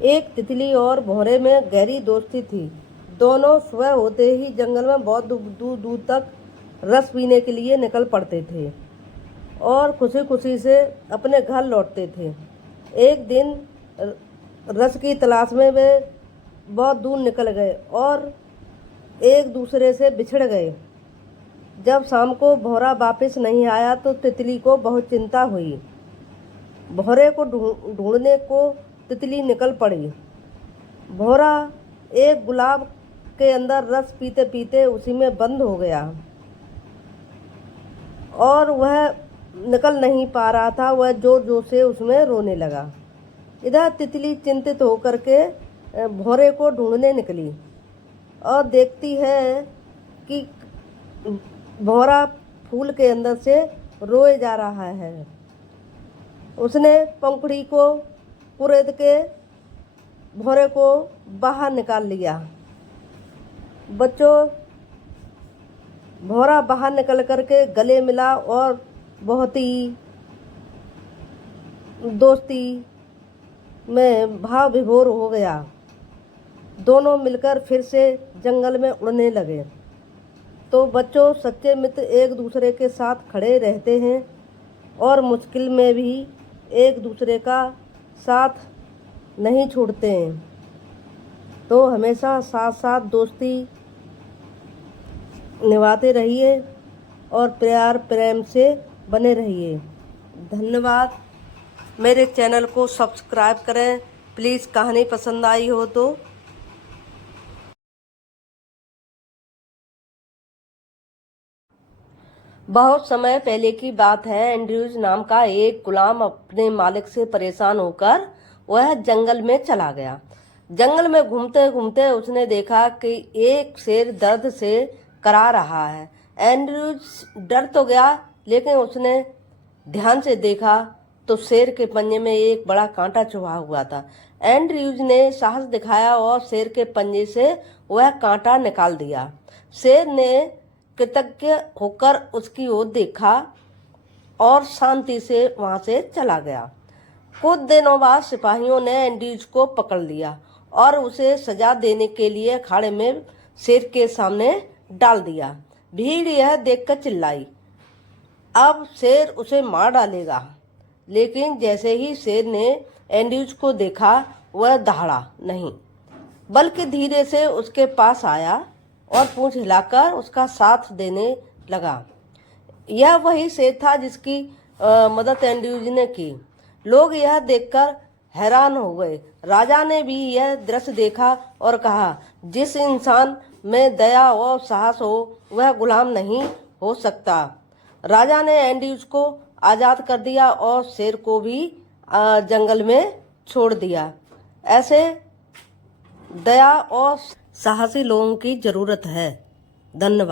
एक तितली और भौरे में गहरी दोस्ती थी। दोनों सुबह होते ही जंगल में बहुत दूर दूर तक रस पीने के लिए निकल पड़ते थे और खुशी खुशी से अपने घर लौटते थे। एक दिन रस की तलाश में वे बहुत दूर निकल गए और एक दूसरे से बिछड़ गए। जब शाम को भौरा वापस नहीं आया तो तितली को बहुत चिंता हुई। भौरे को ढूंढने को तितली निकल पड़ी। भौरा एक गुलाब के अंदर रस पीते पीते उसी में बंद हो गया और वह निकल नहीं पा रहा था। वह जोर जोर से उसमें रोने लगा। इधर तितली चिंतित होकर के भौरे को ढूंढने निकली और देखती है कि भौरा फूल के अंदर से रोए जा रहा है। उसने पंखुड़ी को कुरेद के भौरे को बाहर निकाल लिया। बच्चों, भौरा बाहर निकल करके गले मिला और बहुत ही दोस्ती में भाव विभोर हो गया। दोनों मिलकर फिर से जंगल में उड़ने लगे। तो बच्चों, सच्चे मित्र एक दूसरे के साथ खड़े रहते हैं और मुश्किल में भी एक दूसरे का साथ नहीं छोड़ते हैं। तो हमेशा साथ साथ दोस्ती निभाते रहिए और प्यार प्रेम से बने रहिए। धन्यवाद। मेरे चैनल को सब्सक्राइब करें प्लीज़। कहानी पसंद आई हो तो। बहुत समय पहले की बात है। एंड्रयूज नाम का एक गुलाम अपने मालिक से परेशान होकर वह जंगल में चला गया। जंगल में घूमते घूमते उसने देखा कि एक शेर दर्द से करा रहा है। एंड्रयूज डर तो गया, लेकिन उसने ध्यान से देखा तो शेर के पंजे में एक बड़ा कांटा चुभा हुआ था। एंड्रयूज ने साहस दिखाया और शेर के पंजे से वह कांटा निकाल दिया। शेर ने कृतज्ञ होकर उसकी ओर देखा और शांति से वहां से चला गया। कुछ दिनों बाद सिपाहियों ने एंड्रयूज को पकड़ लिया और उसे सजा देने के लिए अखाड़े में शेर के सामने डाल दिया। भीड़ यह देखकर चिल्लाई, अब शेर उसे मार डालेगा। लेकिन जैसे ही शेर ने एंड्रयूज को देखा, वह दहाड़ा नहीं, बल्कि धीरे से उसके पास आया और पूंछ हिलाकर उसका साथ देने लगा। यह वही शेर था जिसकी मदद एंड्रयूज ने की। लोग यह देखकर हैरान हो गए। राजा ने भी यह दृश्य देखा और कहा, जिस इंसान में दया और साहस हो वह गुलाम नहीं हो सकता। राजा ने एंड्रयूज को आज़ाद कर दिया और शेर को भी जंगल में छोड़ दिया। ऐसे दया और साहसी लोगों की जरूरत है। धन्यवाद।